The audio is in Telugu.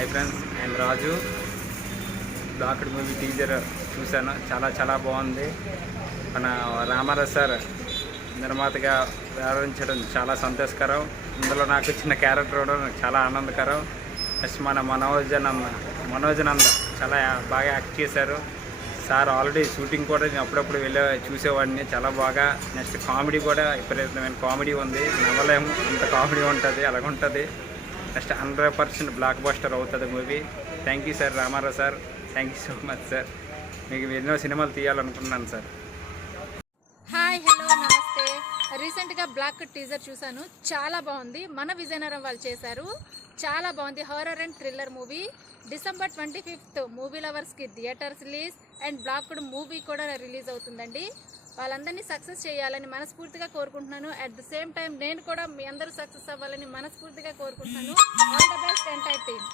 Hi friends, I'm Raju. Blocked movie teaser చూశాను, చాలా బాగుంది. మన రామారావు సార్ నిర్మాతగా వ్యవహరించడం చాలా సంతోషకరం. ఇందులో నాకు చిన్న క్యారెక్టర్ కూడా నాకు చాలా ఆనందకరం. నెక్స్ట్ మన మనోజ్ నంద చాలా బాగా యాక్ట్ చేశారు. సార్ ఆల్రెడీ షూటింగ్ కూడా నేను అప్పుడప్పుడు వెళ్ళి చూసేవాడిని, చాలా బాగా. నెక్స్ట్ కామెడీ కూడా విపరీతమైన కామెడీ ఉంది, నవ్వలేము అంత కామెడీ ఉంటుంది, అలాగుంటుంది. నెక్స్ట్ 100% బ్లాక్ బస్టర్ అవుతుంది movie. Thank you sir, Ramarao sir, thank you so much sir. మీకు ఎన్నో సినిమాలు తీయాలనుకుంటున్నాను సార్. హాయ్, హలో, నమస్తే. రీసెంట్గా బ్లాక్ టీజర్ చూశాను, చాలా బాగుంది. మన విజయనగరం వాళ్ళు చేశారు, చాలా బాగుంది. Horror and thriller movie. December 25th movie లవర్స్కి theatres release and blocked movie కూడా రిలీజ్ అవుతుందండి. వాళ్ళందరినీ సక్సెస్ చేయాలని మనస్ఫూర్తిగా కోరుకుంటున్నాను. అట్ ద సేమ్ టైం నేను కూడా మీ అందరూ సక్సెస్ అవ్వాలని మనస్ఫూర్తిగా కోరుకుంటున్నాను. All the best entire team.